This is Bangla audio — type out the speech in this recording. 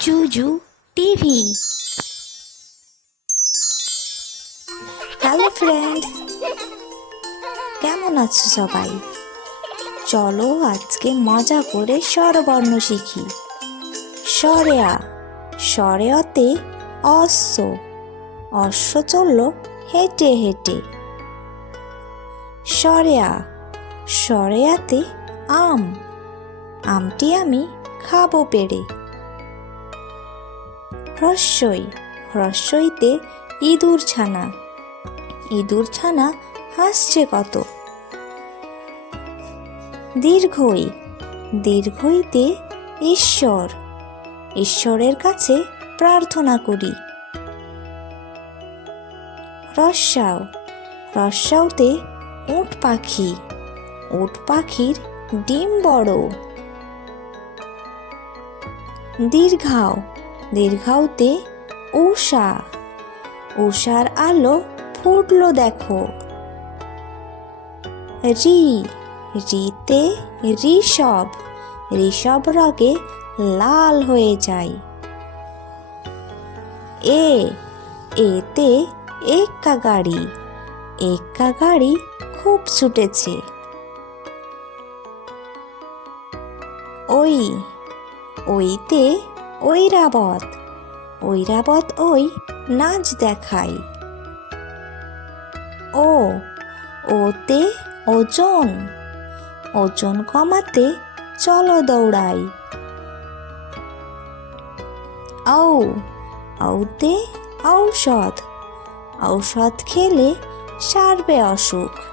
জুজু টিভি। হ্যালো ফ্রেন্ডস, কেমন আছো সবাই? চলো আজকে মজা করে স্বরবর্ণ শিখি। স্বরে আ, স্বরে অতে অশ্ব, অশ্ব চলল হেঁটে হেঁটে। স্বরে আ, স্বরে আতে আম, আমটি আমি খাবো পেড়ে। হ্রস্বই, হ্রস্বইতে ইঁদুর ছানা, ইঁদুর ছানা হাসছে কত। দীর্ঘই, দীর্ঘইতে ঈশ্বর, ঈশ্বরের কাছে প্রার্থনা করি। রস্যাও, রস্যাওতে উট পাখি, উট পাখির ডিম বড়। দীর্ঘাও, দীর্ঘাওতে উষা, উষার আলো ফুটলো দেখো। রি, রিতে ঋষভ, ঋষভ রগে লাল হয়ে যায়। এ, এতে এক্কা গাড়ি, এক্কা গাড়ি খুব ছুটেছে। ওই, ওইতে ঐরাবত, ঐরাবত ওই নাচ দেখায়। ও, ওতে ওজন, ওজন কমাতে চলো দৌড়াই। ঔ, ঔতে ঔষধ, ঔষধ খেলে সারবে অসুখ।